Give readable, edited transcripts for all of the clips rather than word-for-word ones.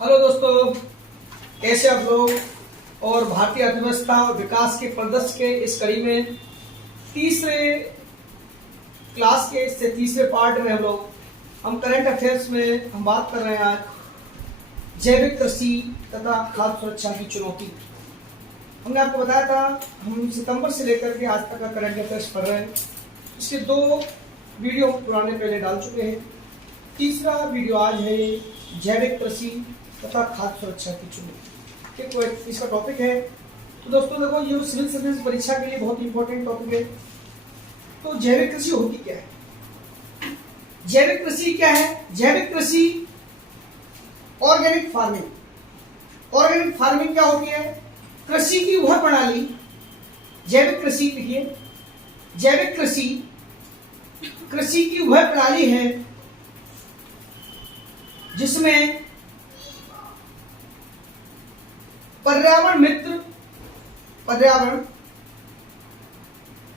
Hello दोस्तों, कैसे आप लोग। और भारतीय अर्थव्यवस्था और विकास के परिदृश्य के इस कड़ी में तीसरे क्लास के इससे तीसरे पार्ट में हम करंट अफेयर्स में हम बात कर रहे हैं आज जैविक कृषि तथा खाद्य सुरक्षा की चुनौती। हमने आपको बताया था हम सितंबर से लेकर के आज तक का करंट अफेयर्स पढ़ रहे हैं। इसके 2 वीडियो पुराने पहले डाल चुके हैं। तीसरा वीडियो आज है जैविक कृषि तथा खाद्य सुरक्षा की चुनौती। ठीक, इसका टॉपिक है। तो दोस्तों देखो, ये सिविल सर्विस परीक्षा के लिए बहुत इंपॉर्टेंट टॉपिक है। तो जैविक कृषि होती क्या है? जैविक कृषि क्या है? जैविक कृषि ऑर्गेनिक फार्मिंग। ऑर्गेनिक फार्मिंग क्या होती है? कृषि की वह प्रणाली, जैविक कृषि लिखिए, जैविक कृषि कृषि की वह प्रणाली है जिसमें पर्यावरण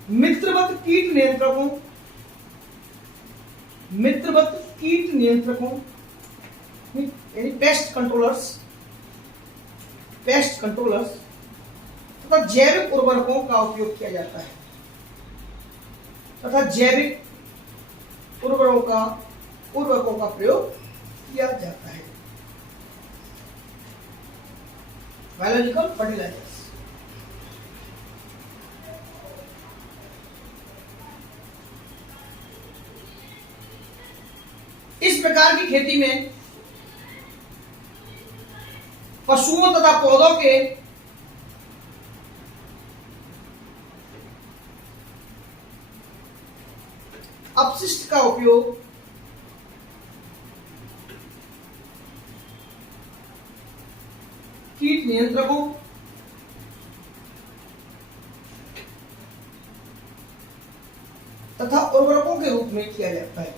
मित्रवत कीट नियंत्रकों यानी पेस्ट कंट्रोलर्स तथा जैविक उर्वरकों का उपयोग किया जाता है तथा जैविक उर्वरकों का प्रयोग किया जाता है। Biological fertilizers. इस प्रकार की खेती में पशुओं तथा पौधों के अपशिष्ट का उपयोग कीट नियंत्रकों तथा उर्वरकों के रूप में किया जाता है।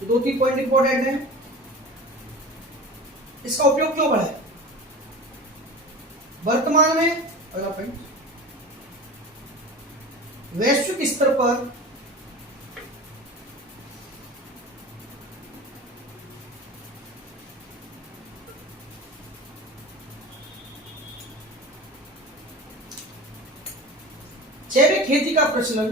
तो 2-3 पॉइंट इंपॉर्टेंट है। इसका उपयोग क्यों बढ़ा है? वर्तमान में अगला पॉइंट, वैश्विक स्तर पर जैविक खेती का प्रचलन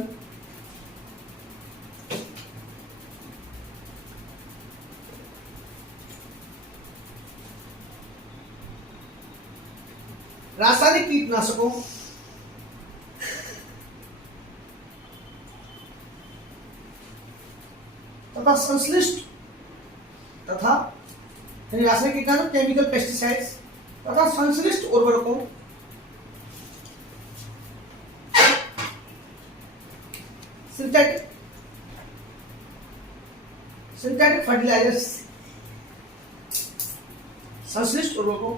रासायनिक कीटनाशकों तथा संश्लिष्ट तथा रासायनिक कीटनाशक केमिकल पेस्टिसाइड्स तथा संश्लिष्ट उर्वरकों सिंथेटिक फर्टिलाइजर्स संश्लिष्ट उर्वरकों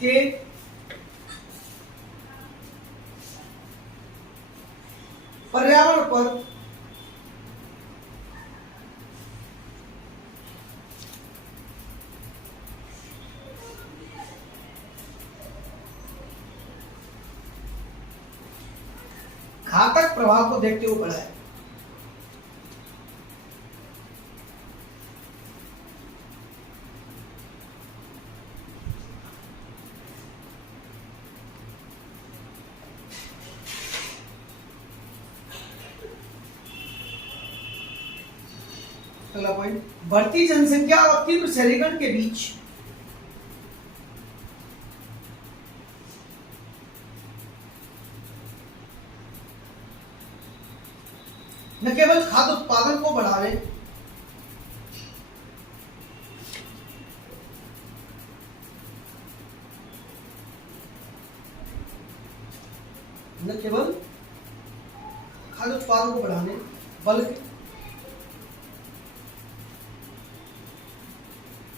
के पर्यावरण पर घातक प्रभाव को देखते हुए बढ़ा है। अगला पॉइंट, बढ़ती जनसंख्या और तीव्र शहरीकरण के बीच न केवल खाद्य उत्पादन को बढ़ावे बढ़ाने बल्कि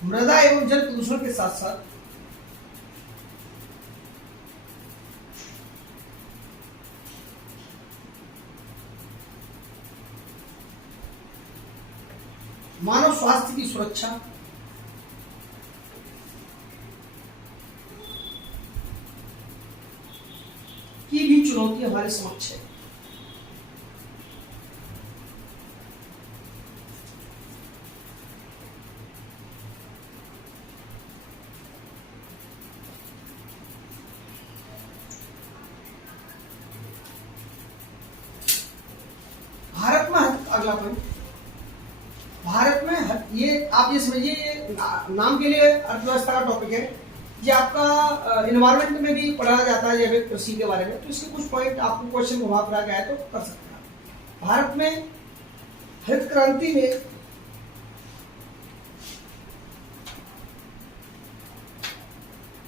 मृदा एवं जल प्रदूषण के साथ साथ मानव स्वास्थ्य की सुरक्षा चुनौती हमारे समक्ष है। भारत में अगला पॉइंट, भारत में ये आप ये समझिए, ये नाम के लिए अर्थव्यवस्था का टॉपिक है। ये आपका इन्वायरमेंट में भी पढ़ाया जाता है जैविक कृषि के बारे में, तो इसके कुछ पॉइंट आपको क्वेश्चन घुमा फिरा गया है तो कर सकते हैं। भारत में हरित क्रांति में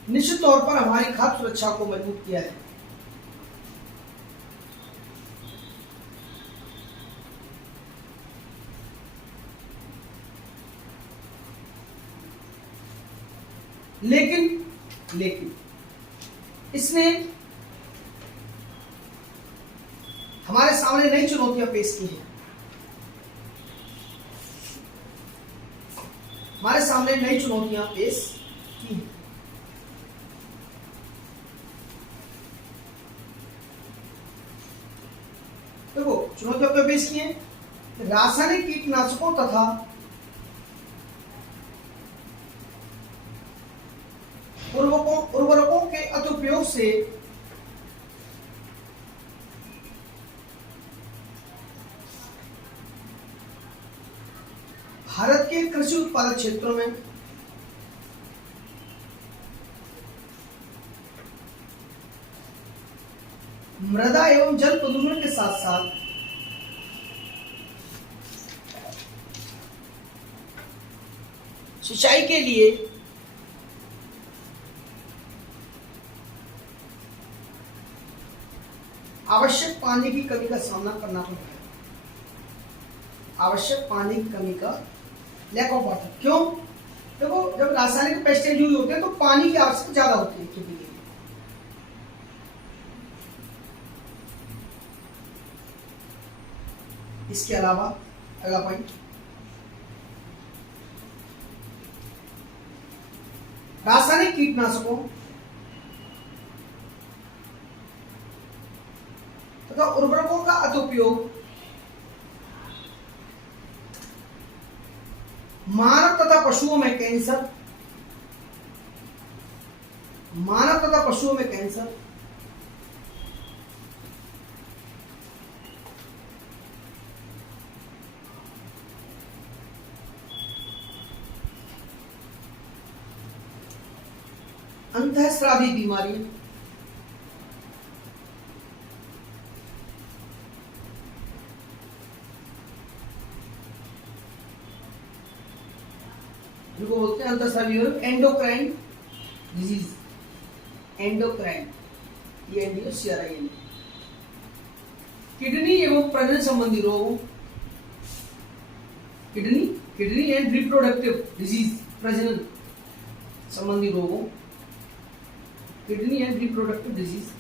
निश्चित तौर पर हमारी खाद्य सुरक्षा को मजबूत किया है। लेकिन इसने हमारे सामने नई चुनौतियां पेश की हैं। हमारे सामने नई चुनौतियां पेश की हैं। देखो चुनौतियां तो पेश की हैं, रासायनिक कीटनाशकों तथा उर्वरकों के अतिप्रयोग से भारत के कृषि उत्पादक क्षेत्रों में मृदा एवं जल प्रदूषण के साथ साथ सिंचाई के लिए आवश्यक पानी की कमी का सामना करना पड़ रहा है। आवश्यक पानी की कमी का लैक ऑफ वाटर। क्यों? देखो जब रासायनिक पेस्टिसाइड यूज होते हैं तो पानी की आवश्यकता ज्यादा होती है खेती के लिए। इसके अलावा अगला पॉइंट, रासायनिक कीटनाशकों तथा उर्वरकों का अतिप्रयोग मानव तथा पशुओं में कैंसर, अंतःस्रावी बीमारियां, जिनको बोलते हैं अंतःस्रावी एंडोक्राइन डिजीज, ये एंडोसीआरआईएन, किडनी एवं प्रजनन संबंधी रोगों, किडनी एंड रिप्रोडक्टिव डिजीज, प्रजनन संबंधी रोगों, किडनी एंड रिप्रोडक्टिव डिजीज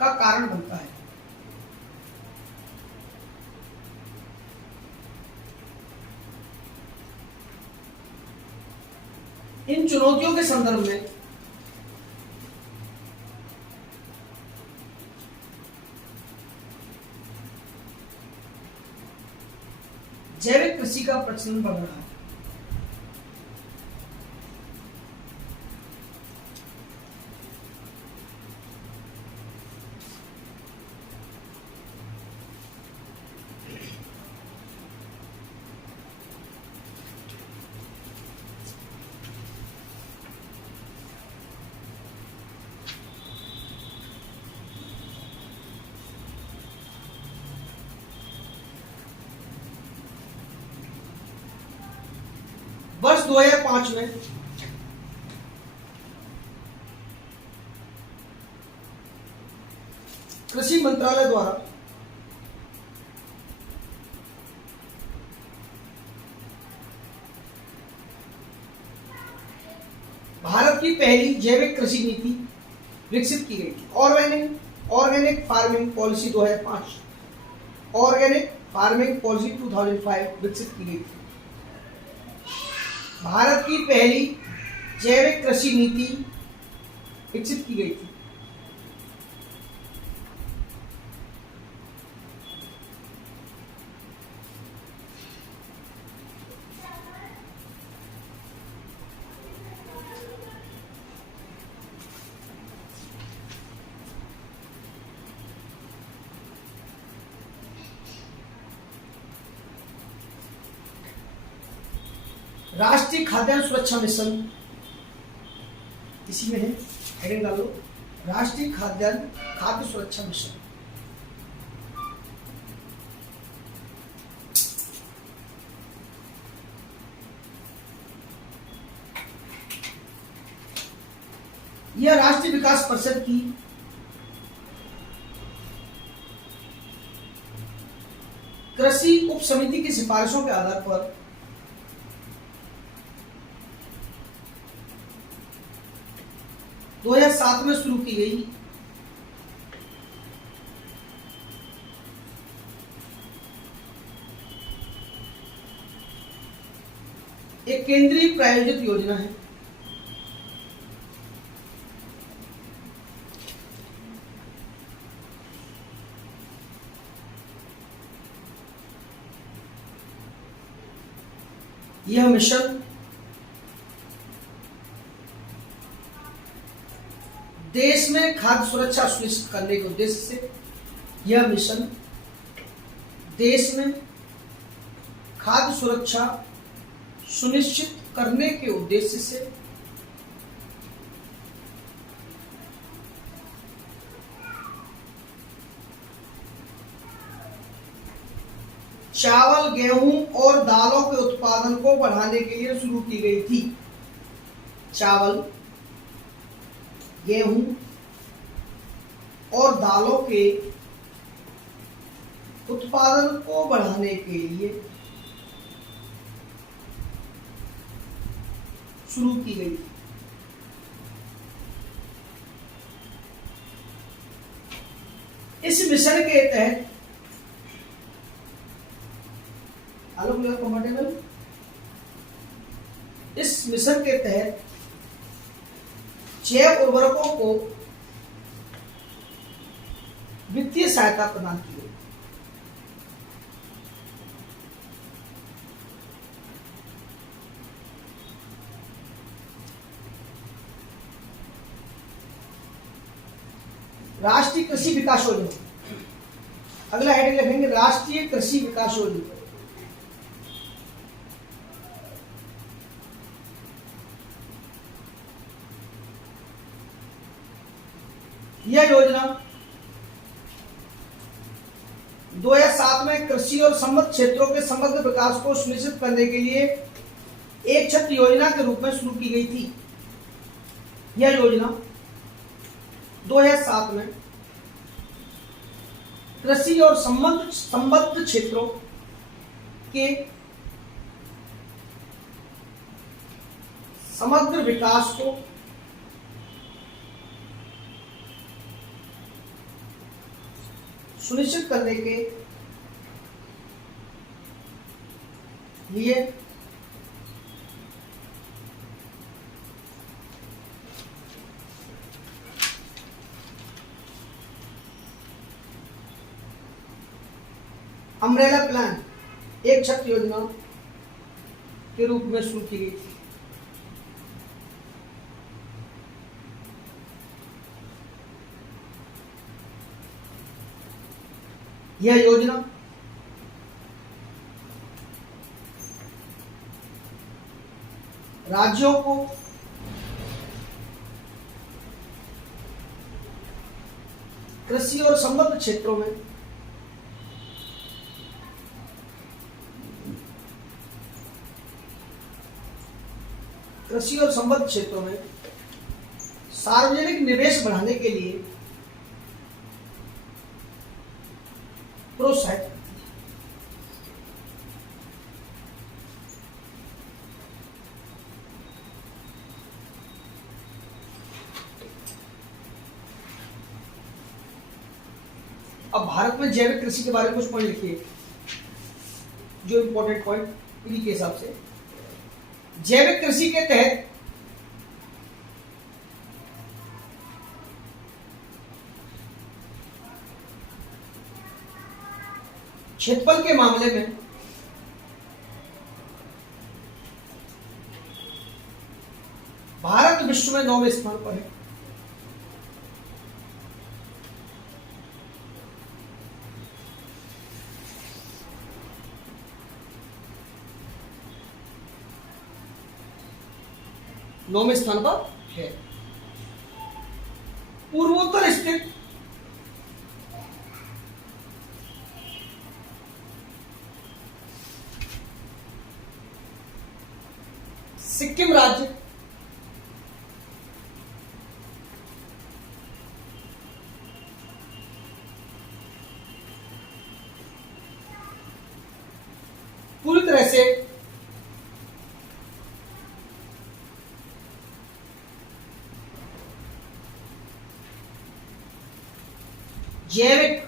का कारण बनता है। इन चुनौतियों के संदर्भ में जैविक कृषि का प्रचलन बढ़ रहा है। वर्ष 2005 में कृषि मंत्रालय द्वारा भारत की पहली जैविक कृषि नीति विकसित की गई थी। Organic farming policy 2005, organic farming policy 2005 विकसित की गई थी। भारत की पहली जैविक कृषि नीति विकसित की गई थी। राष्ट्रीय खाद्यान्न सुरक्षा मिशन, इसी में है, हेडिंग डालो राष्ट्रीय खाद्य सुरक्षा मिशन। यह राष्ट्रीय विकास परिषद की कृषि उप समिति की सिफारिशों के आधार पर दो 2007 में शुरू की गई एक केंद्रीय प्रायोजित योजना है। यह मिशन देश में खाद्य सुरक्षा सुनिश्चित करने के उद्देश्य से, यह मिशन देश में खाद्य सुरक्षा सुनिश्चित करने के उद्देश्य से चावल, गेहूं और दालों के उत्पादन को बढ़ाने के लिए शुरू की गई थी। चावल, गेहूं और दालों के उत्पादन को बढ़ाने के लिए शुरू की गई थी। इस मिशन के तहत कंफर्टेबल, इस मिशन के तहत जैव उर्वरकों को वित्तीय सहायता प्रदान की गई। राष्ट्रीय कृषि विकास योजना, अगला हेडिंग लिखेंगे राष्ट्रीय कृषि विकास योजना। यह योजना 2007 में कृषि और संबद्ध क्षेत्रों के समग्र विकास को सुनिश्चित करने के लिए एक छत्र योजना के रूप में शुरू की गई थी। यह योजना 2007 में कृषि और संबद्ध क्षेत्रों के समग्र विकास को सुनिश्चित करने के लिए अम्ब्रेला प्लान, एक छत्र योजना के रूप में शुरू की गई थी। यह योजना राज्यों को कृषि और संबद्ध क्षेत्रों में सार्वजनिक निवेश बढ़ाने के लिए प्रोत्साहित करती है। अब भारत में जैविक कृषि के बारे में कुछ पॉइंट लिखिए, जो इंपॉर्टेंट पॉइंट इन्हीं के हिसाब से। जैविक कृषि के तहत क्षेत्रफल के मामले में भारत विश्व में 9वें स्थान पर है। 9वें स्थान पर है। पूर्वोत्तर स्थित सिक्किम राज्य पूरी तरह से जैविक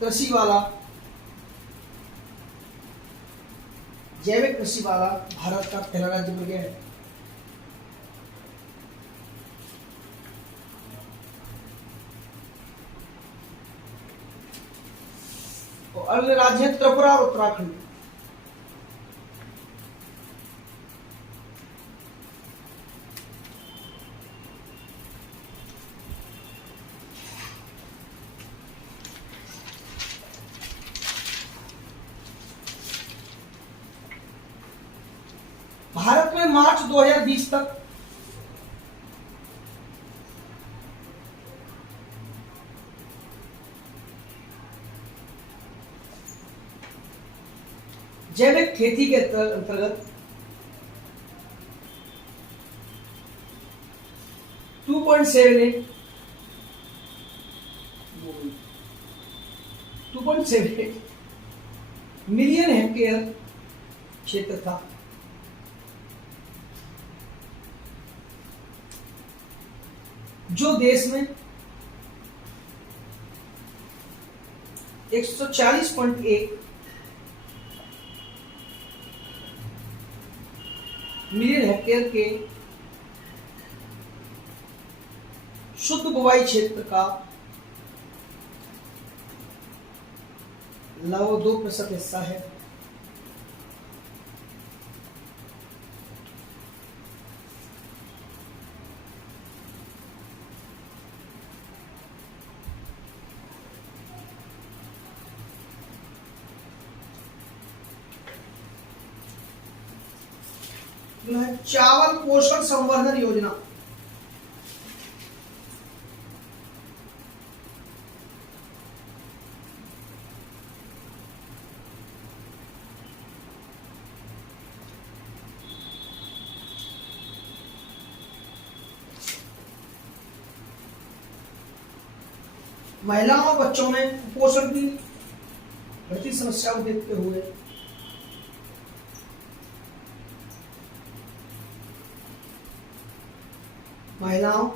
कृषि वाला भारत का पहला राज्य बन गया है। और अगले राज्य है त्रिपुरा और उत्तराखंड। भारत में मार्च 2020 तक जैविक खेती के अंतर्गत 2.78 मिलियन हेक्टेयर क्षेत्र था। जो देश में 140.1 मिलियन हेक्टेयर के शुद्ध बुवाई क्षेत्र का लगभग 2% हिस्सा है। चावल पोषण संवर्धन योजना। महिलाओं और बच्चों में कुपोषण की बढ़ती समस्या को देखते हुए महिलाओं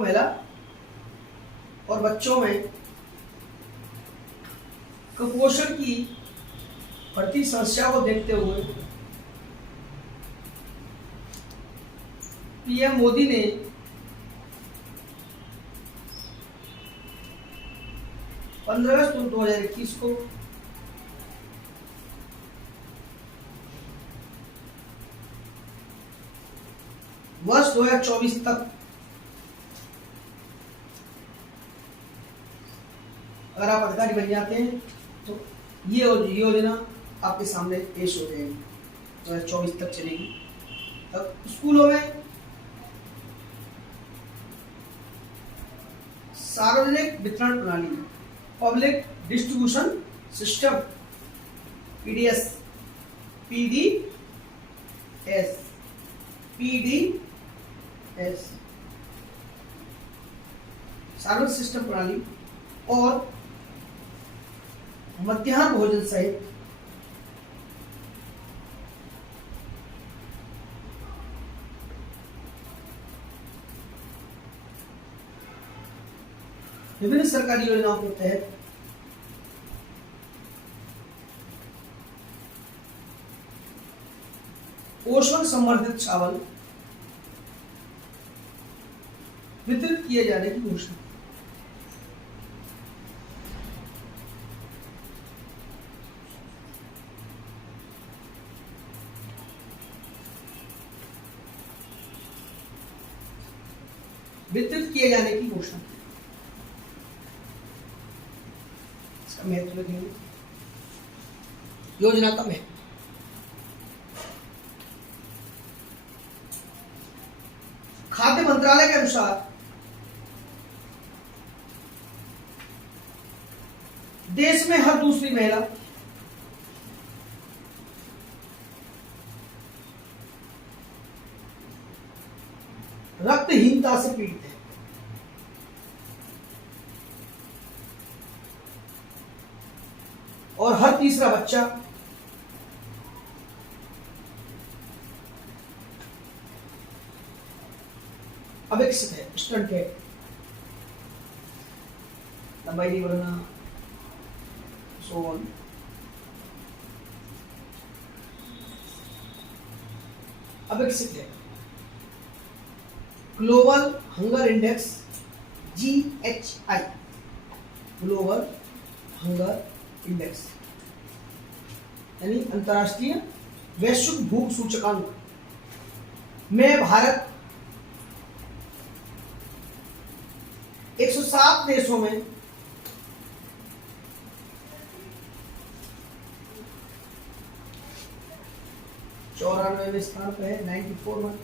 महिला और बच्चों में कुपोषण की बढ़ती समस्या को देखते हुए पीएम मोदी ने 15 अगस्त 2021 को वर्ष 2024 तक अगर आप अधिकारी बन जाते हैं तो ये योजना आपके सामने पेश हो जाएगी। 2024 तक चलेगी। अब स्कूलों में सार्वजनिक वितरण प्रणाली पब्लिक डिस्ट्रीब्यूशन सिस्टम पीडीएस सार्वजनिक सिस्टम प्रणाली और मध्याह्न भोजन सहित विभिन्न सरकारी योजनाओं के तहत पोषण संवर्धित चावल वितरित किए जाने की घोषणा। वितरित किए जाने की घोषणा। इसका महत्व लिखेंगे। योजना का महत्व खाद्य मंत्रालय के अनुसार देश में हर दूसरी महिला रक्तहीनता से पीड़ित है। और हर तीसरा बच्चा अविकसित है, स्टंट है, लंबाई नहीं बढ़ना, सो ऑन। अविकसित है। Global hunger index GHI, global hunger index यानी अंतर्राष्ट्रीय वैश्विक भूख सूचकांक में भारत 107 देशों में 94वें स्थान पर है, 94 में।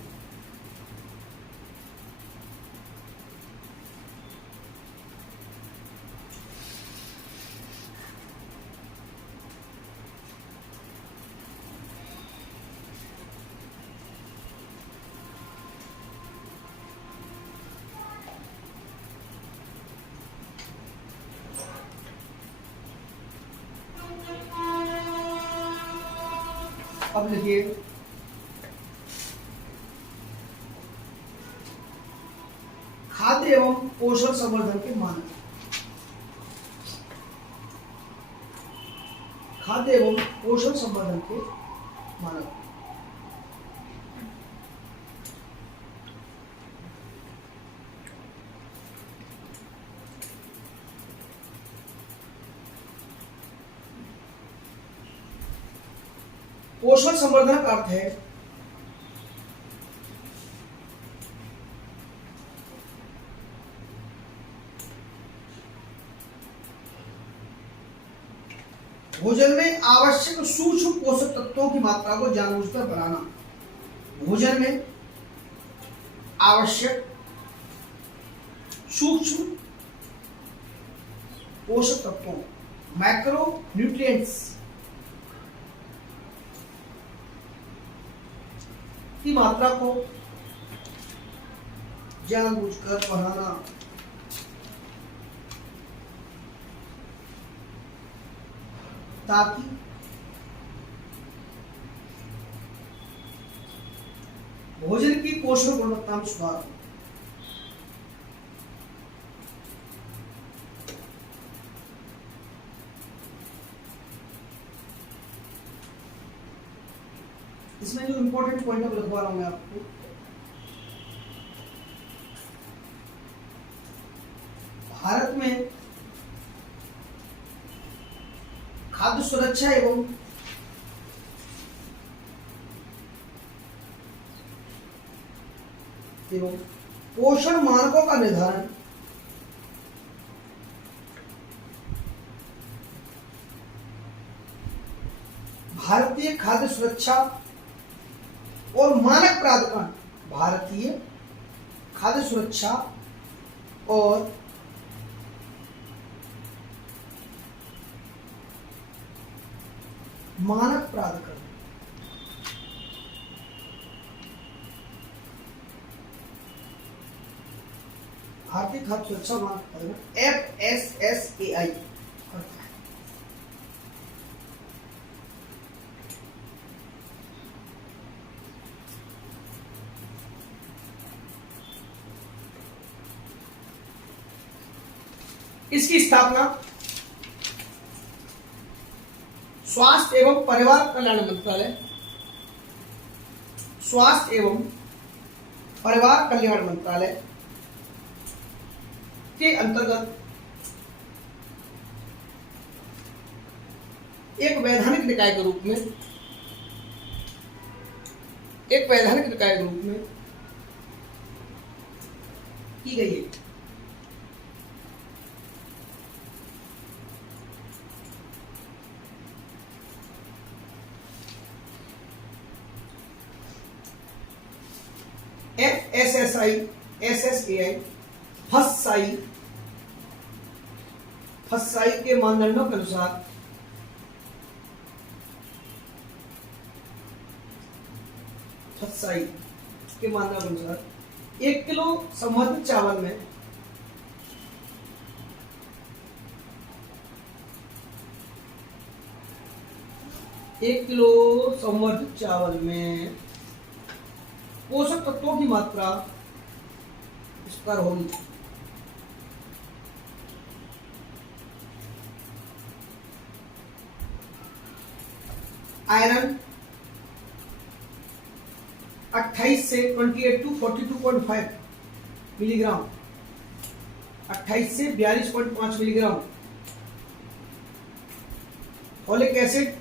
अब लिखिए खाद्य एवं पोषण संवर्धन के मानक। खाद्य एवं पोषण संवर्धन के मानक। पोषण संवर्धन का अर्थ है भोजन में आवश्यक सूक्ष्म पोषक तत्वों की मात्रा को जानबूझकर बढ़ाना। भोजन में आवश्यक सूक्ष्म पोषक तत्वों मैक्रो न्यूट्रिएंट्स की मात्रा को जानबूझकर बढ़ाना। ताकि भोजन की पोषण गुणवत्ता में सुधार हो। इसमें जो इंपॉर्टेंट पॉइंट अब लिखवा रहा हूं मैं आपको, भारत में खाद्य सुरक्षा एवं पोषण मानकों का निर्धारण भारतीय खाद्य सुरक्षा और मानक प्राधिकरण, भारतीय खाद्य सुरक्षा और मानक प्राधिकरण भारतीय खाद्य सुरक्षा मानक प्राधिकरण FSSAI इसकी स्थापना स्वास्थ्य एवं परिवार कल्याण मंत्रालय, स्वास्थ्य एवं परिवार कल्याण मंत्रालय के अंतर्गत एक वैधानिक निकाय के रूप में की गई है। FSSI, SSAI, फसाई, फसाई के मानदंडों के अनुसार फसाई के मानदंडों के अनुसार 1 किलो संवर्धित चावल में 1 किलो संवर्धित चावल में पोषक तत्वों की मात्रा इस पर होगी। आयरन 28 से 28 टू 42.5 मिलीग्राम, 28 से 42.5 मिलीग्राम। फॉलिक एसिड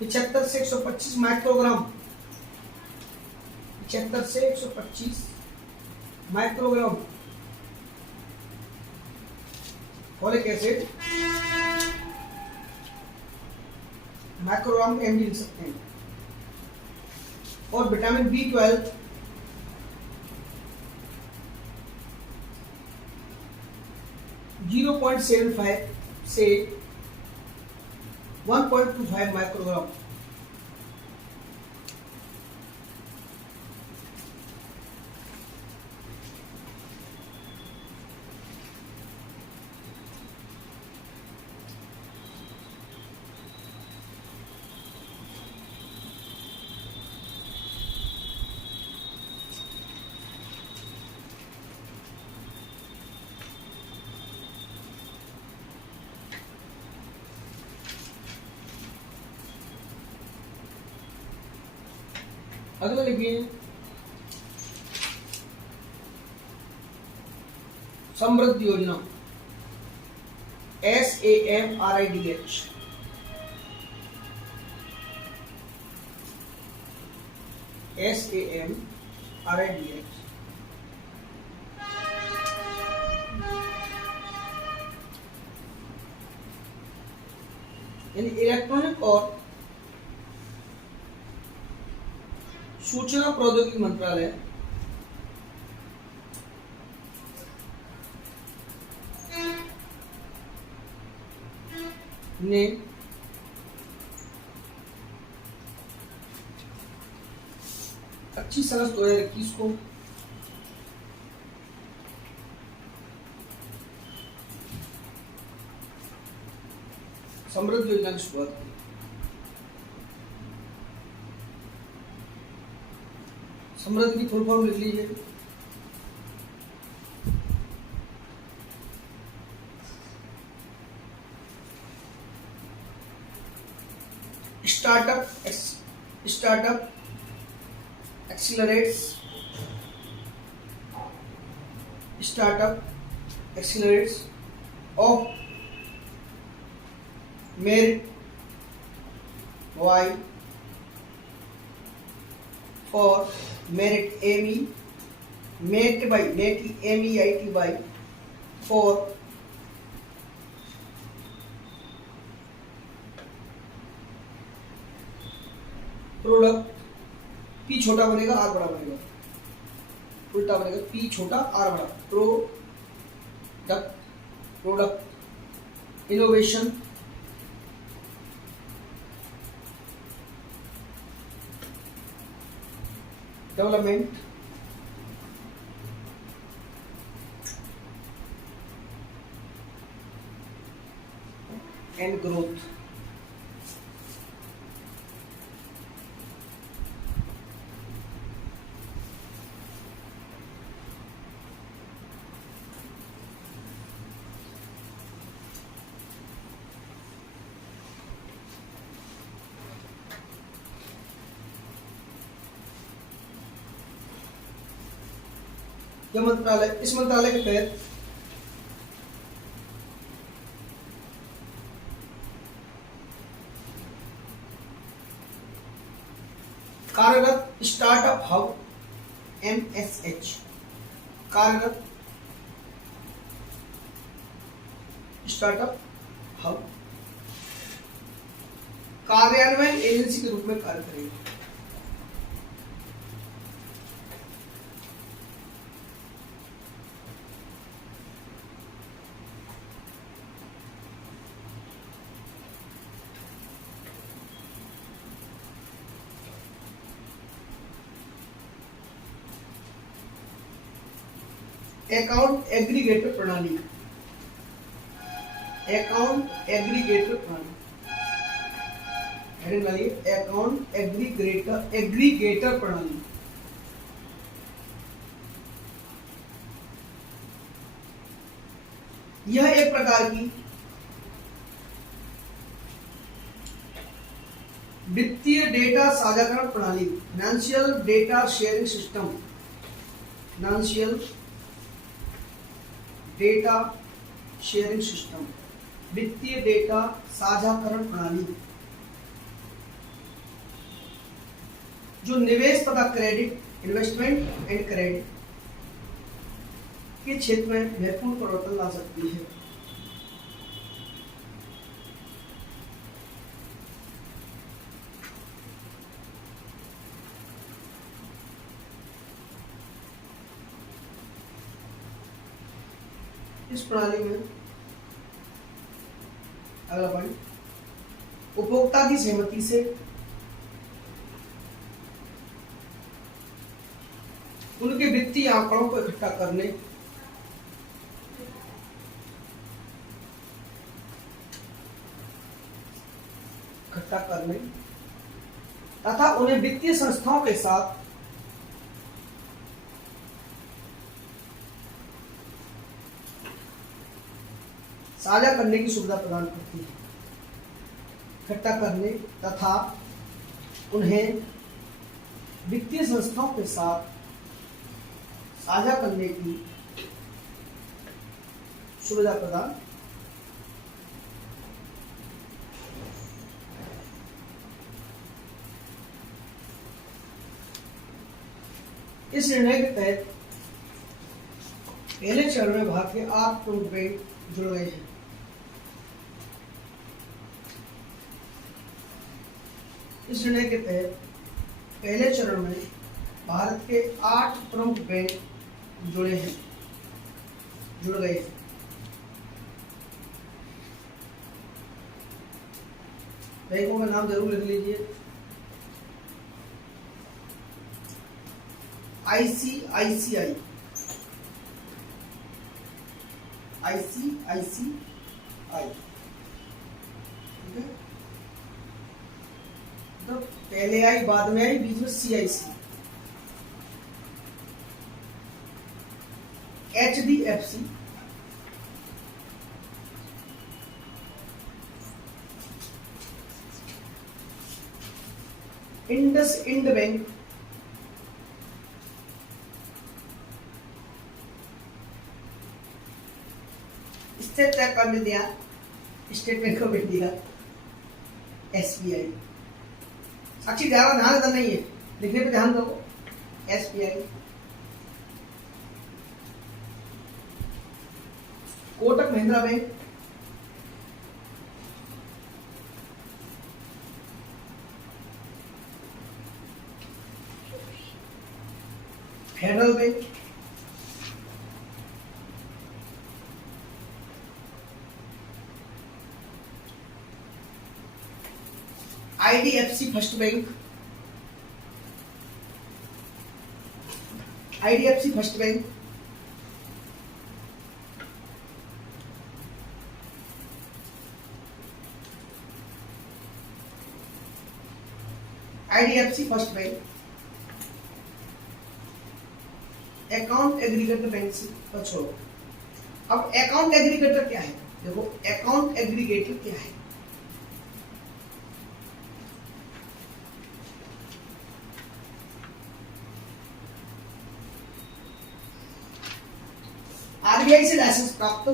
75 से 125 माइक्रोग्राम, 75 से 125 माइक्रोग्राम फॉलिक एसिड, माइक्रोग्राम में भी लिख सकते हैं। और विटामिन B12 0.75 से 1.25 माइक्रोग्राम। अगला लिखिए समृद्धि योजना, SAMRIDH, SAMRIDH यानी इलेक्ट्रॉनिक और सूचना प्रौद्योगिकी मंत्रालय ने 25 अगस्त 2021 को समृद्धि योजना की शुरुआत की। समृद्धि की फुल फॉर्म लिख लीजिए। Startup accelerates of merit Y for merit ME MET by MEIT by for product P छोटा बनेगा R बड़ा बनेगा, उल्टा बनेगा P छोटा R बड़ा। Product innovation development and growth. यह मंत्रालय, इस मंत्रालय के तहत कार्यरत स्टार्टअप हब MSH, कार्यरत स्टार्टअप हब, कार्यान्वयन एजेंसी के रूप में कार्य करेगी। अकाउंट एग्रीगेटर प्रणाली, अकाउंट एग्रीगेटर प्रणाली, हेडिंग डालिए अकाउंट एग्रीगेटर प्रणाली। यह एक प्रकार की वित्तीय डेटा साझाकरण प्रणाली, financial data sharing system, financial data sharing system, वित्तीय डेटा साझाकरण प्रणाली, जो निवेश तथा क्रेडिट, इन्वेस्टमेंट एंड क्रेडिट के क्षेत्र में महत्वपूर्ण परिवर्तन ला सकती है। इस प्रणाली में अगला पॉइंट, उपभोक्ता की सहमति से उनके वित्तीय आंकड़ों को इकट्ठा करने तथा उन्हें वित्तीय संस्थाओं के साथ साझा करने की सुविधा प्रदान करती है। इकट्ठा करने तथा उन्हें वित्तीय संस्थाओं के साथ साझा करने की सुविधा प्रदान इस निर्णय के तहत पहले चरण में भारत के 8 प्रमुख बैंक जुड़ गए हैं। इस निर्णय के तहत पहले चरण में भारत के 8 प्रमुख बैंक जुड़ गए हैं। बैंकों का नाम जरूर लिख लीजिए। ICICI, ठीक है, तो पहले आई बाद में आई, बीच में CIC। HDFC, IndusInd bank, state bank of India, state bank of India, SBI। साक्षी ज्यादा ध्यान देना नहीं है, लिखने पे ध्यान दो। SBI, Kotak Mahindra bank, federal bank, IDFC first bank, IDFC first bank, IDFC first bank, account aggregator bank से तो छोड़ो। अब अकाउंट एग्रीगेटर क्या है? देखो अकाउंट एग्रीगेटर क्या है? RBI से लाइसेंस प्राप्त,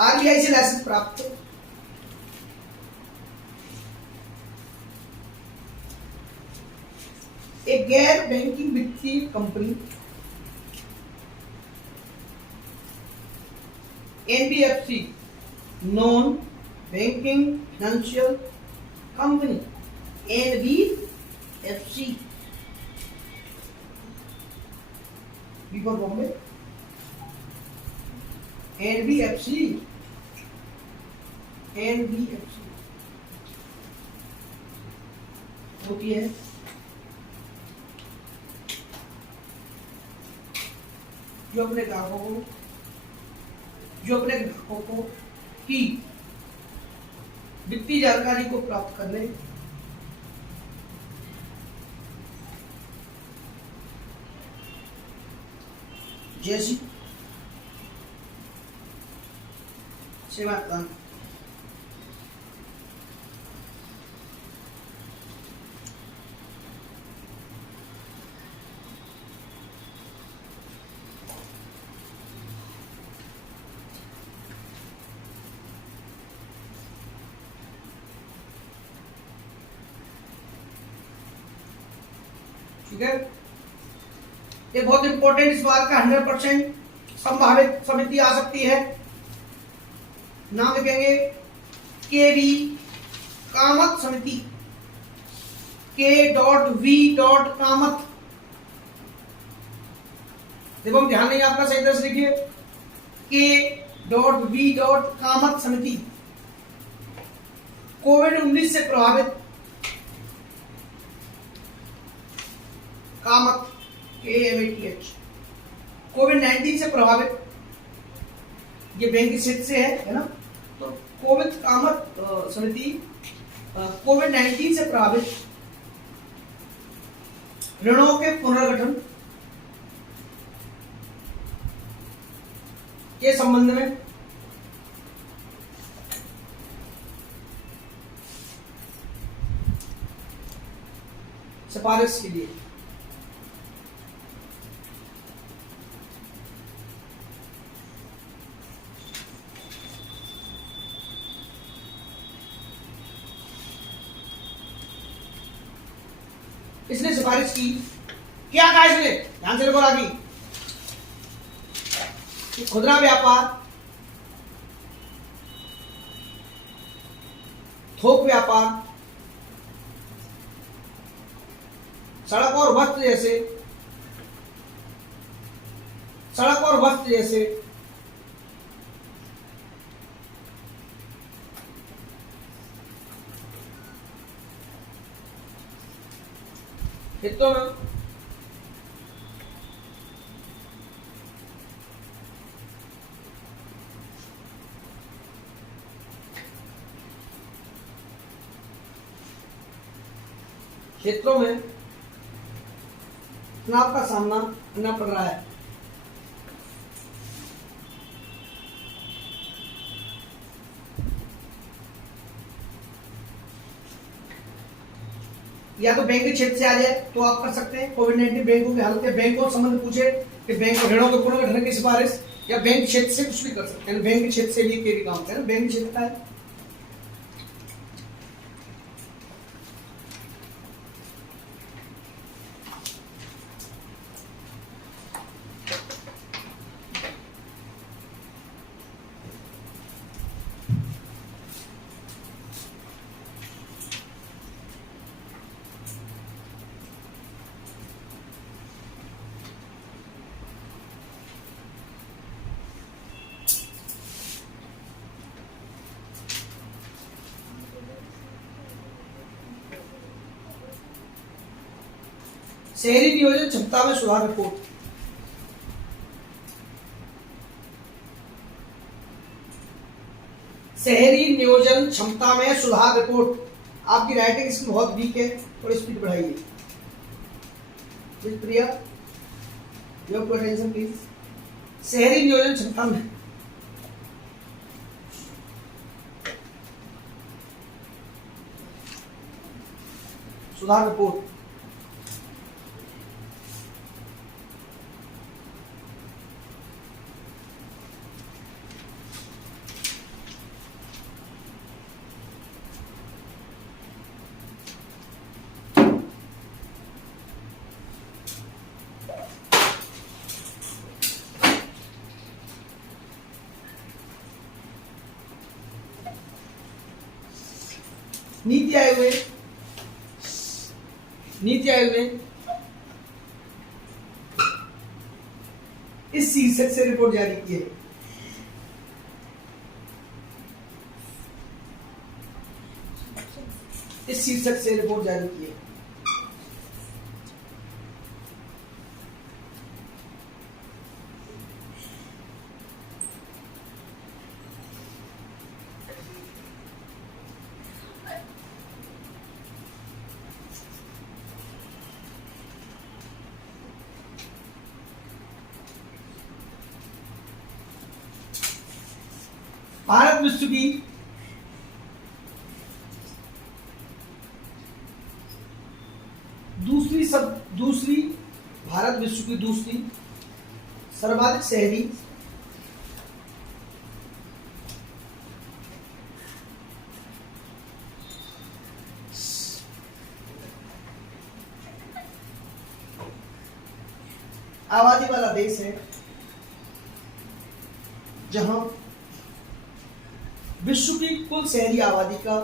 RBI से लाइसेंस प्राप्त, एक गैर बैंकिंग वित्तीय company NBFC non banking financial company, NBFC, B for Bombay, NBFC, NBFC होती है जो अपने ग्राहकों को की वित्तीय जानकारी को प्राप्त करने जैसी सेवा प्रदान, ठीक है। ये बहुत इंपॉर्टेंट इस बार का 100% संभावित समिति आ सकती है। नाम लिखेंगे केवी कामत समिति, K.V. कामत। देखो ध्यान नहीं आपका, सही तरह से लिखिए, K.V. कामत समिति कोविड-19 से प्रभावित, कामत KAMATH, कोविड-19 से प्रभावित, ये बैंक के क्षेत्र से है ना। तो कोविड कामत समिति कोविड-19 से प्रभावित ऋणों के पुनर्गठन के संबंध में सिफारिश के लिए इसने सिफारिश की। क्या कहा इसने, ध्यान से देखो आगे, खुदरा व्यापार, थोक व्यापार, सड़क और वस्त्र जैसे हितों में क्षेत्रों में तनाव का सामना करना पड़ रहा है। या तो बैंक के क्षेत्र से आ जाए तो आप कर सकते हैं कोविड-19 बैंकों की हालत, या बैंकों से संबंध पूछे कि बैंक ऋणों के पुनर्गठन की सिफारिश, या बैंक क्षेत्र से कुछ भी कर सकते हैं। बैंक के क्षेत्र से भी काम है ना, बैंक क्षेत्र का है। शहरी नियोजन क्षमता में सुधार रिपोर्ट, शहरी नियोजन क्षमता में सुधार रिपोर्ट। आपकी राइटिंग इसमें बहुत वीक है, थोड़ी स्पीड बढ़ाइए प्रिया, योर अटेंशन प्लीज। शहरी नियोजन क्षमता में सुधार रिपोर्ट, नीति आयोग ने इस शीर्षक से रिपोर्ट जारी की है। इस शीर्षक से रिपोर्ट जारी की है। भारत विश्व की भारत विश्व की दूसरी सर्वाधिक शहरी आबादी वाला देश है, जहां विश्व की कुल शहरी आबादी का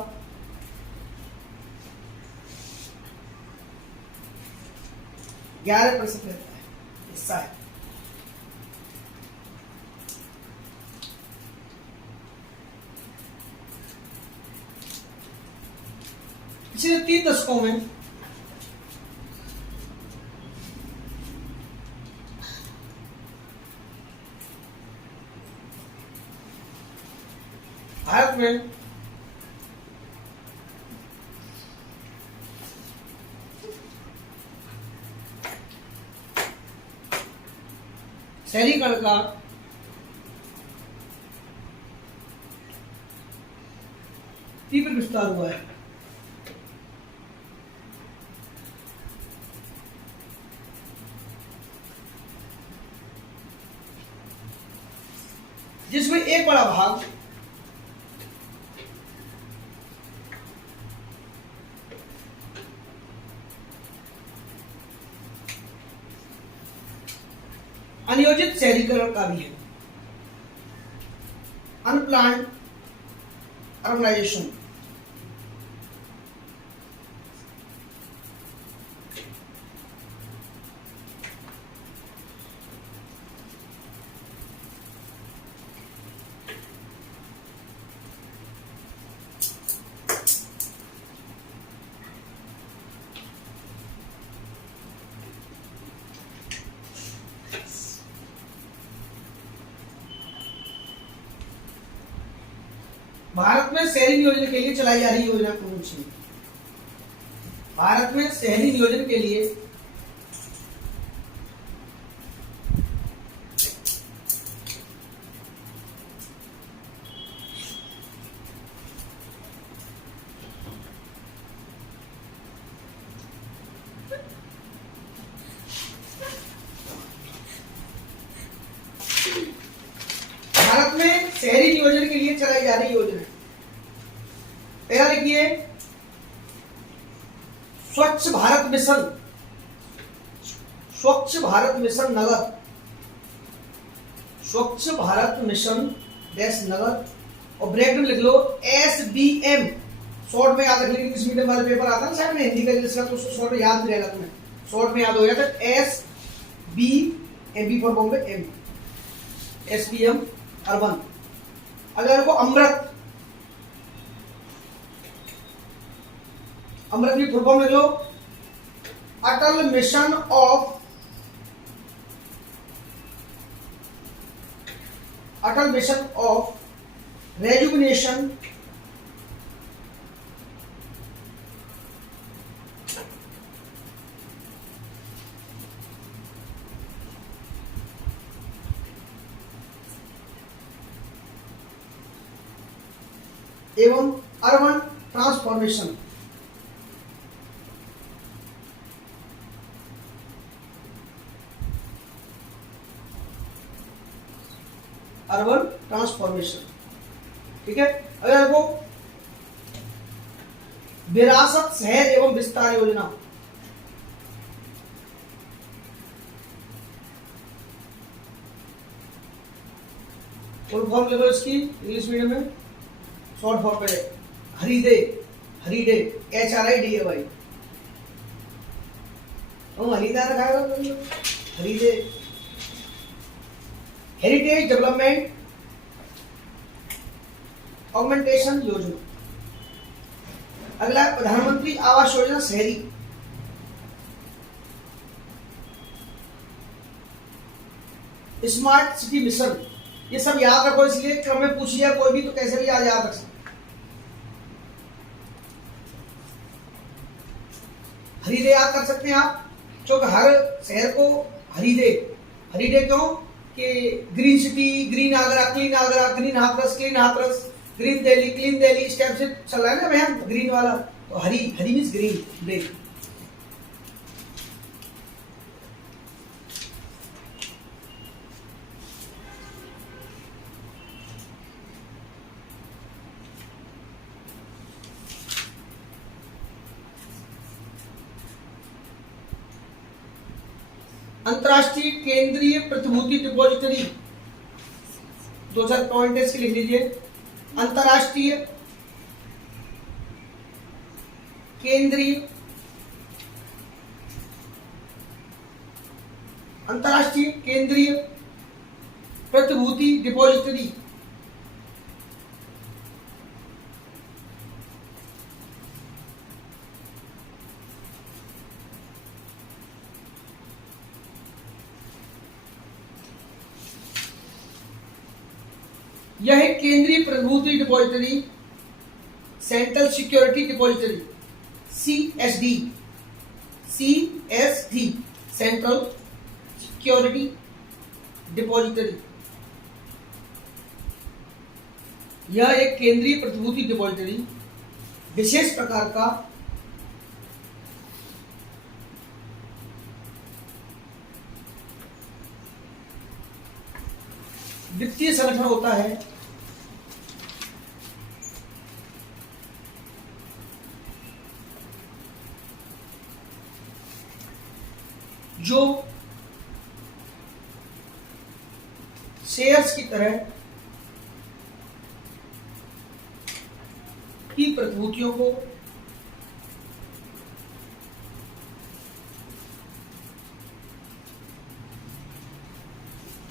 11% रहता है, हिस्सा है। पिछले 3 दशकों में भारत में शहरीकरण का तीव्र विस्तार हुआ है। जिसमें एक बड़ा भाग अनियोजित शहरीकरण का भी है, अनप्लान्ड अर्बनाइजेशन। भारत में शहरी नियोजन के लिए चलाई जा रही योजना कौन सी? भारत में शहरी नियोजन के लिए शहरी नियोजन के लिए चलाई जा रही योजना। पहला लिखिए, स्वच्छ भारत मिशन, स्वच्छ भारत मिशन नगर, स्वच्छ भारत मिशन देश नगर, और ब्रैकेट में लिख लो SBM। शॉर्ट में याद रख लीजिए, इंग्लिश मीडियम वाले पेपर आता है ना साहब में हिंदी का जिसका, तो उसको शॉर्ट में याद नहीं रहेगा तुम्हें, शॉर्ट में याद हो जाता है SBM for Bombay M, SBM urban. अगर को अमृत, अमृत की फुल फॉर्म लिख लो, Atal mission of, Atal mission of rejuvenation एवं अर्बन ट्रांसफॉर्मेशन। अर्बन ट्रांसफॉर्मेशन, ठीक है। अगर वो विरासत शहर एवं विस्तार योजना, फुल फॉर्म लेवल इसकी इंग्लिश मीडियम में, शॉर्ट फॉर्म पे हरीडे, HRIDA भाई, हरीदा रखा हरीडे। हेरिटेज डेवलपमेंट ऑगमेंटेशन योजना। अगला प्रधानमंत्री आवास योजना शहरी। स्मार्ट सिटी मिशन, ये सब याद रखो, इसलिए क्रम में पूछ लिया कोई भी तो कैसे भी याद रख सकते। हरीडे याद कर सकते हैं आप, क्योंकि हर शहर को हरीडे, हरीडे क्यों कि green city, green Agra, clean Agra, green Hathras, clean Hathras, green Delhi, clean Delhi, इस टाइप से चल रहा है ना भैया ग्रीन वाला, तो हरी, हरी मीन्स ग्रीन डे। अंतरराष्ट्रीय केंद्रीय प्रतिभूति डिपॉजिटरी 2000 पॉइंट इसके लिख लीजिए। अंतरराष्ट्रीय केंद्रीय, अंतरराष्ट्रीय केंद्रीय प्रतिभूति डिपॉजिटरी यह है केंद्रीय प्रतिभूति depository, central security depository, CSD, CSD, central security depository. यह एक केंद्रीय प्रतिभूति डिपॉजिटरी विशेष प्रकार का वित्तीय संगठन होता है जो शेयर्स की तरह की प्रतिभूतियों को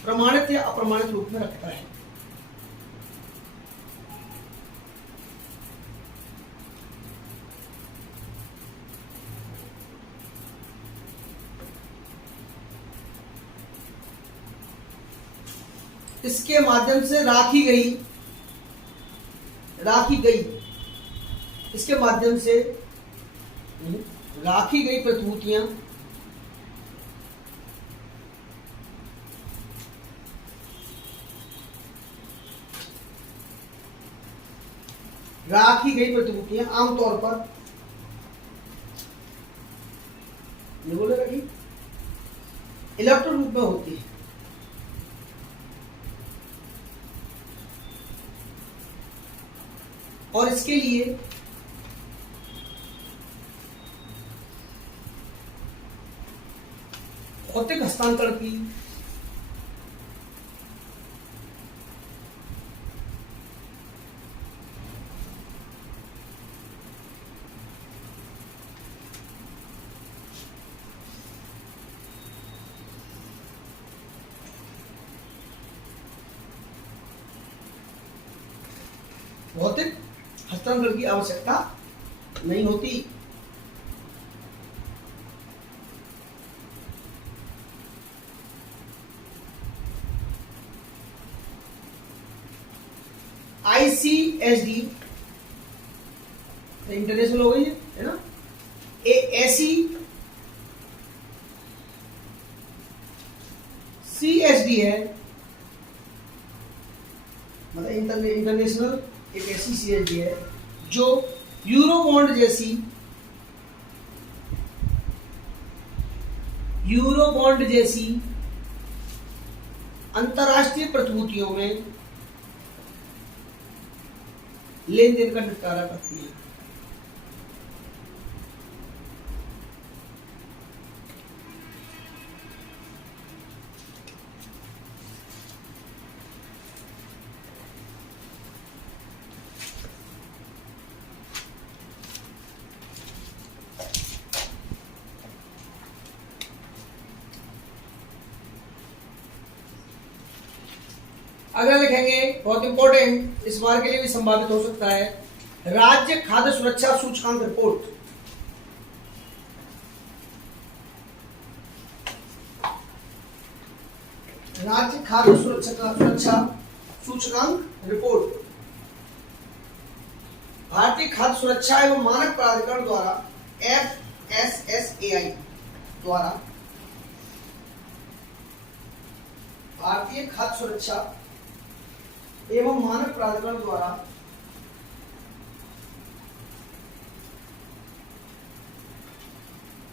प्रमाणित या अप्रमाणित रूप में रखता है। इसके माध्यम से राखी गई, इसके माध्यम से राखी गई प्रतिभूतियां आमतौर पर बोले रखी इलेक्ट्रॉन रूप में होती है। और इसके लिए भौतिक हस्तांतरण की भौतिक हस्तांतरण की आवश्यकता नहीं होती। ICSD इंटरनेशनल हो गई है ना, ऐसी CSD है, मतलब इंटरनेशनल एक ऐसी CSD है जो यूरोबॉन्ड जैसी अंतरराष्ट्रीय प्रतिभूतियों में लेन देन का निपटारा करती है। अगला लिखेंगे, बहुत इंपॉर्टेंट, इस बार के लिए भी संभावित हो सकता है, राज्य खाद्य सुरक्षा सूचकांक रिपोर्ट। राज्य खाद्य सुरक्षा सूचकांक रिपोर्ट भारतीय खाद्य सुरक्षा एवं मानक प्राधिकरण द्वारा FSSAI द्वारा भारतीय खाद्य सुरक्षा एवं मानक प्राधिकरण द्वारा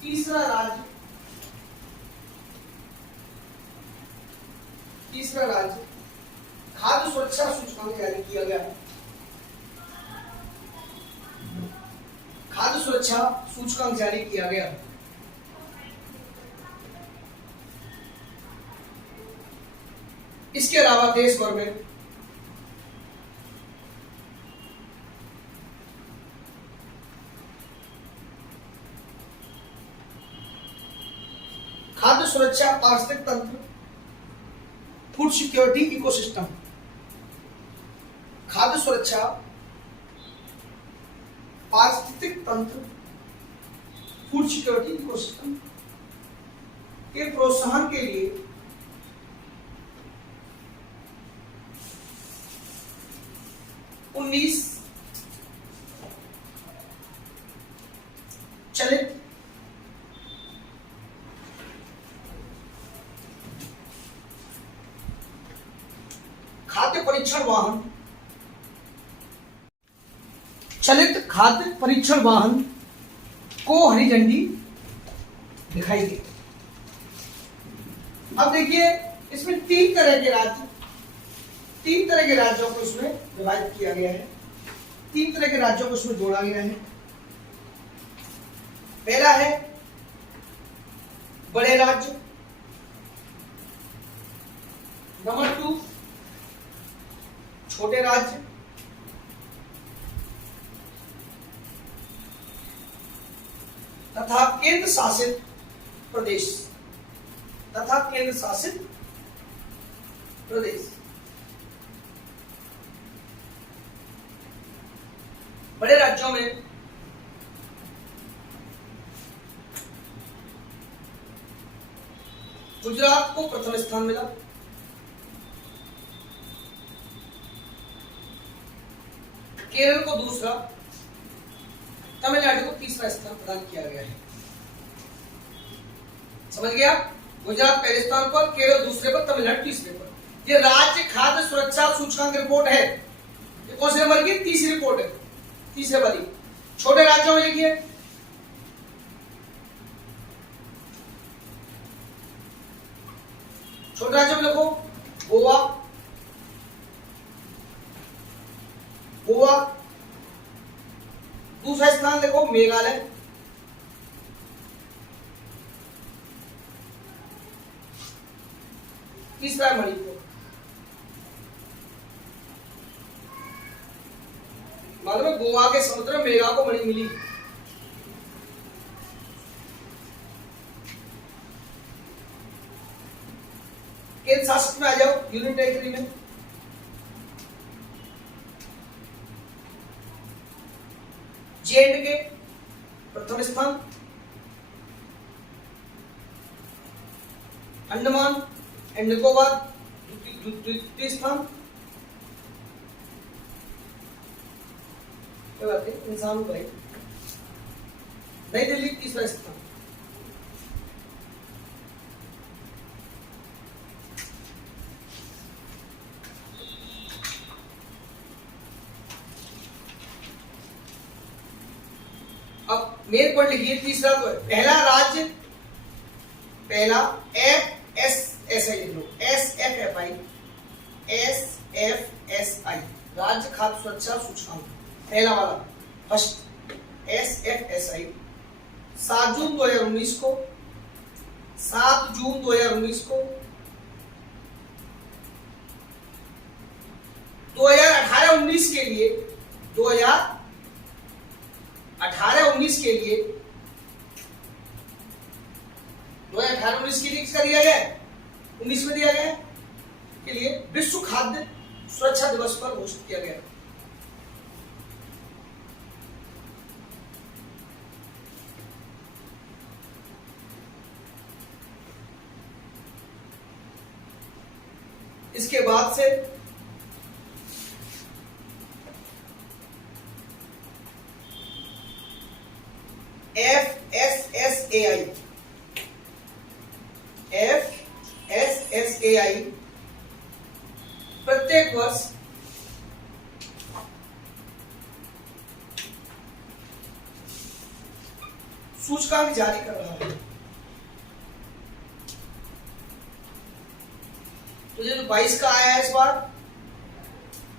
तीसरा राज्य खाद्य सुरक्षा सूचकांक जारी किया गया। खाद्य सुरक्षा सूचकांक जारी किया गया। इसके अलावा देश भर में खाद्य सुरक्षा पारिस्थितिक तंत्र, फूड सिक्योरिटी इकोसिस्टम, खाद्य सुरक्षा पारिस्थितिक तंत्र, फूड सिक्योरिटी इकोसिस्टम के प्रोत्साहन के लिए 19 चलित खाद्य परीक्षण वाहन, चलित खाद्य परीक्षण वाहन को हरी झंडी दिखाई गई। अब देखिए, इसमें तीन तरह के राज्यों को इसमें विभाजित किया गया है, तीन तरह के राज्यों को इसमें जोड़ा गया है। पहला है बड़े राज्य, नंबर 2 छोटे राज्य, तथा केंद्र शासित प्रदेश बड़े राज्यों में गुजरात को प्रथम स्थान मिला, केरल को दूसरा, तमिलनाडु को तीसरा स्थान प्रदान किया गया है। समझ गया? गुजरात पहले स्थान पर, केरल दूसरे पर, तमिलनाडु तीसरे पर। ये राज्य खाद्य सुरक्षा सूचकांक रिपोर्ट है। ये कौन से नंबर की? तीसरी रिपोर्ट है, तीसरे वाली। छोटे राज्यों में लिखिए, छोटे राज्यों में लिखो गोवा, दूसरा स्थान लिखो मेघालय, तीसरा मणिपुर। मालूम है, गोवा के समुद्र में मेघा को मणि मिली। केंद्र शासित में आ जाओ, यूनियन टेरिटरी में J&K प्रथम स्थान, अंडमान एंड निकोबार द्वितीय स्थान, इंसान भाई नई दिल्ली तीसरा स्थान। अब मेन पॉइंट लिखिए, तीसरा तो है पहला FSSAI लिख लो, SFFI राज्य खाद्य सुरक्षा सूचकांक, पहला वाला फर्स्ट SFSAI 7 जून 2019 को 2018-19 के लिए 2018-19 के लिए किसका दिया गया है? 19 में दिया गया है के लिए विश्व खाद्य सुरक्षा दिवस पर घोषित किया गया। इसके बाद से FSSAI प्रत्येक वर्ष सूचकांक जारी कर रहा है। तो जो 22 का आया है इस बार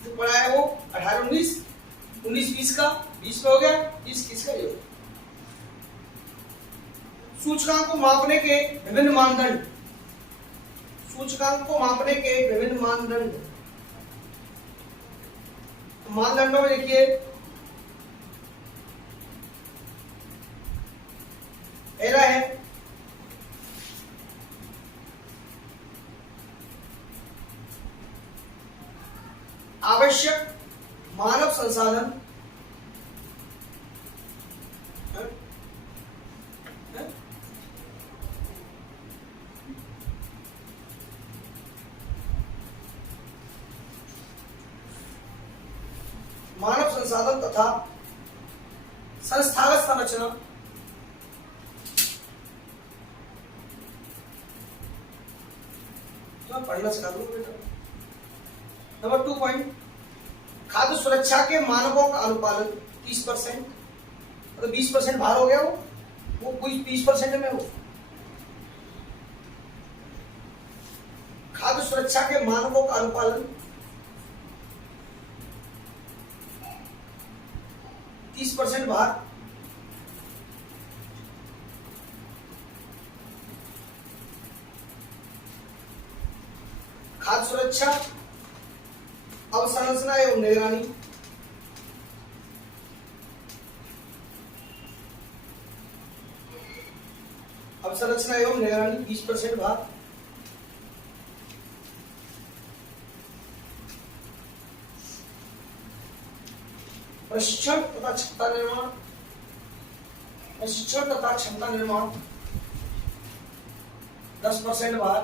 जो पढ़ा है वो 18-19, 19-20 का 20 में हो गया, 20-21 का ये हो। सूचकांक को मापने के विभिन्न मानदंड, सूचकांक को मापने के विभिन्न मानदंड, मानदंडों में देखिए पहला है आवश्यक मानव संसाधन, मानव संसाधन तथा संस्थागत संरचना, तो पढ़ना सिखा दूं बेटा। नंबर 2 पॉइंट, खाद्य सुरक्षा के मानकों का अनुपालन 30%, तो 20% बाहर हो गया वो कोई 20% में हो। खाद्य सुरक्षा के मानकों का अनुपालन 30% बाहर। खाद्य सुरक्षा अवसंरचना एवं निगरानी, अवसंरचना एवं निगरानी 20% बाहर। प्रशिक्षण तथा क्षमता निर्माण, प्रशिक्षण तथा क्षमता निर्माण 10% बाहर।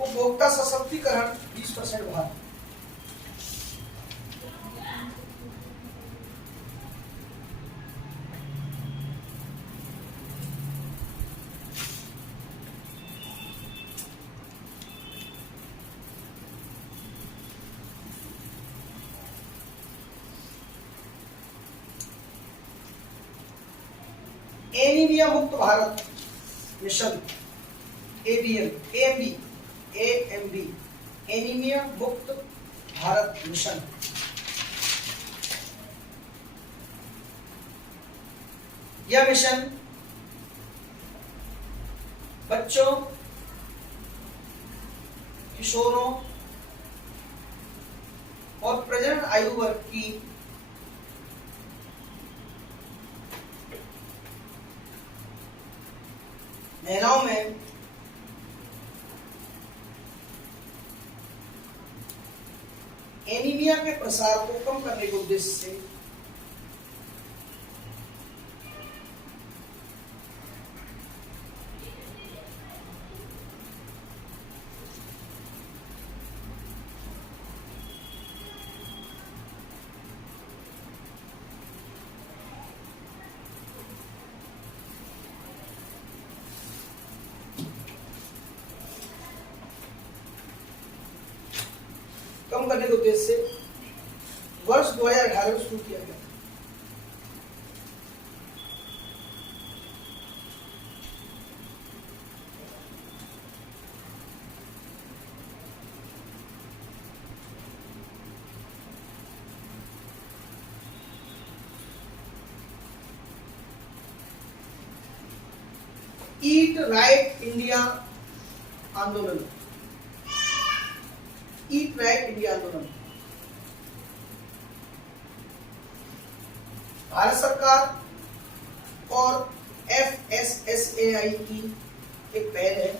उपभोक्ता सशक्तिकरण 20% बाहर। एनीमिया मुक्त भारत मिशन, AMB, एनीमिया मुक्त भारत मिशन। यह मिशन बच्चों, किशोरों और प्रजनन आयु वर्ग की महिलाओं में एनीमिया के प्रसार को कम करने के उद्देश्य से कम करने के उद्देश्य से वर्ष 2018 में शुरू किया गया। ईट राइट इंडिया आंदोलन, ईट राइट इंडिया आंदोलन भारत सरकार और FSSAI की एक पहल है।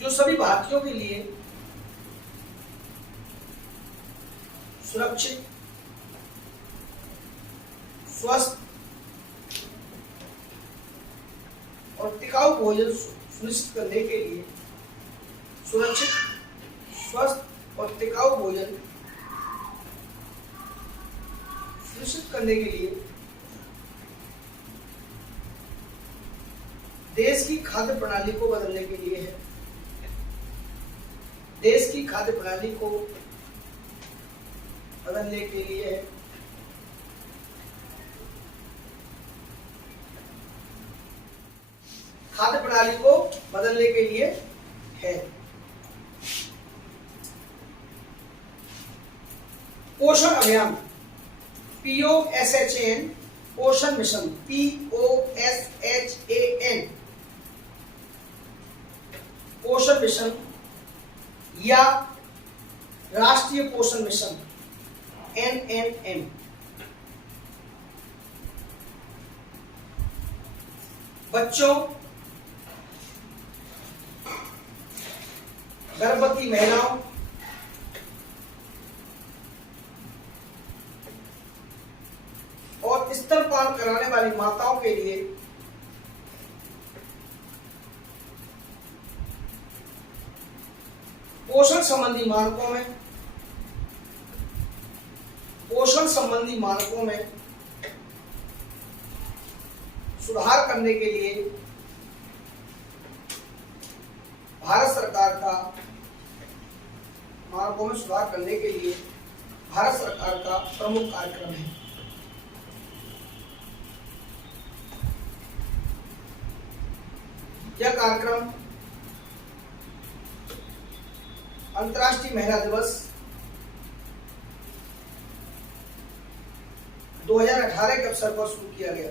जो सभी भारतीयों के लिए सुरक्षित, स्वस्थ और टिकाऊ भोजन सुनिश्चित करने के लिए, सुरक्षित, स्वस्थ और टिकाऊ भोजन सुनिश्चित करने के लिए देश की खाद्य प्रणाली को बदलने के लिए है। देश की खाद्य प्रणाली को बदलने के लिए है। खाद्य प्रणाली को बदलने के लिए है। पोषण अभियान POSHAN, पोषण मिशन POSHAN, पोषण मिशन या राष्ट्रीय पोषण मिशन NNM बच्चों, गर्भवती महिलाओं, और स्तनपान कराने वाली माताओं के लिए पोषण संबंधी मानकों में सुधार करने के लिए भारत सरकार का मानकों में सुधार करने के लिए भारत सरकार का प्रमुख कार्यक्रम है। यह कार्यक्रम अंतर्राष्ट्रीय महिला दिवस 2018 के अवसर पर शुरू किया गया।